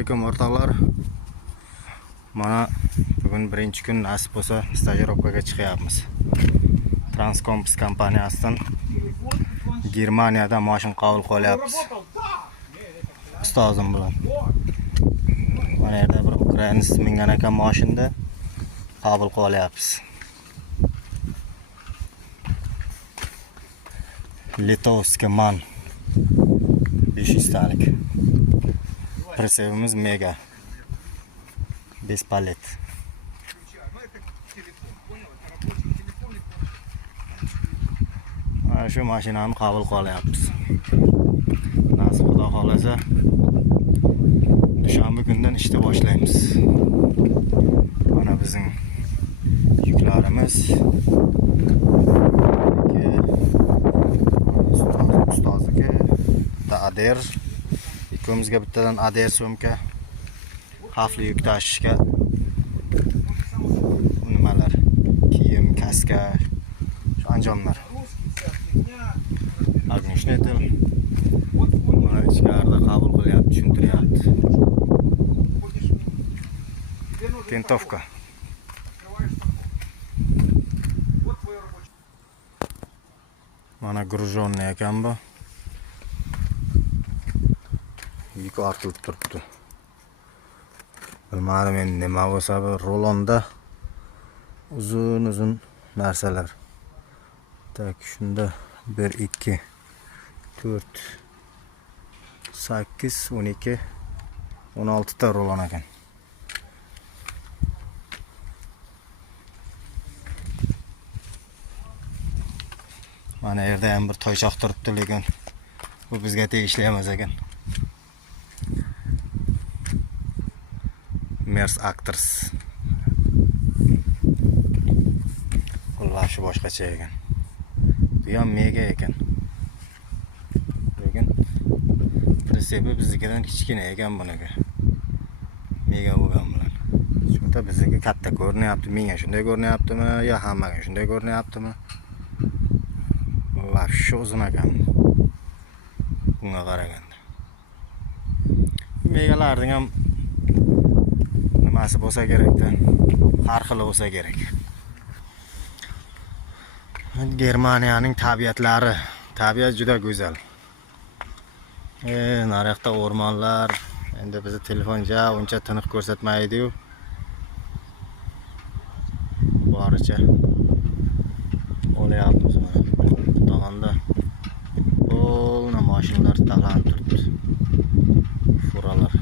Assalomu o'rtoqlar. Mana bugun birinchi kun nasib bo'lsa stajirovkaga chiqyapmiz. Transkompass kompaniyasidan Germaniyadan mashin qabul qilyapmiz. Ustozim bilan. Mana yerda bir ukrainist mingan ekan mashinda qabul qilyapmiz. Litovskiy man 500 talik. Прицепimiz mega. Без палет. Shu mashinani qabul qilyapmiz. Nasib xudo xolasa dushanba kundan ishda boshlaymiz. Mana bizning yuklarimiz. Ustozniki Ader. Ikkomizga bittadan Ader so'mka. Xavfli yuk tashishga nimalar? Kiyim, kaska, shu anjomlar. Agnishnetl. Mana ichkarida qabul qilyapti, tushuntiryapti. Tentovka. Mana gruzhonniy ekan bu. Yuk ortilib turibdi. Bilmadim endi nima bo'lsa, bu rolonda uzun narsalar. Tak, shunda 1 2 4 8 12 16 ta rolon ekan. Mana yerda ham bir toychoq turibdi, lekin bu bizga tegishli emas ekan. Mers Actors. Qo'llashi boshqacha ekan. Bu ham mega ekan. Lekin prisepi biznikidan kichkina ekan buniki. Mega bo'lgan bilan. Shunda bizniki katta ko'rinyapti. Menga shunday ko'rinyaptimi yo hammaga shunday ko'rinyaptimi? Vafsho uzun ekan. Bunga qaraganda. Megalarning ham nimasi bo'lsa kerak-da. Har xil bo'lsa kerak. Germaniyaning tabiat juda go'zal. Naryoqda o'rmonlar, endi bizni telefonja uncha tiniq ko'rsatmaydi-yu. Boricha olayapmiz mana. Tomonda bo'lna mashinalar taxlanib turibdi. Furalar.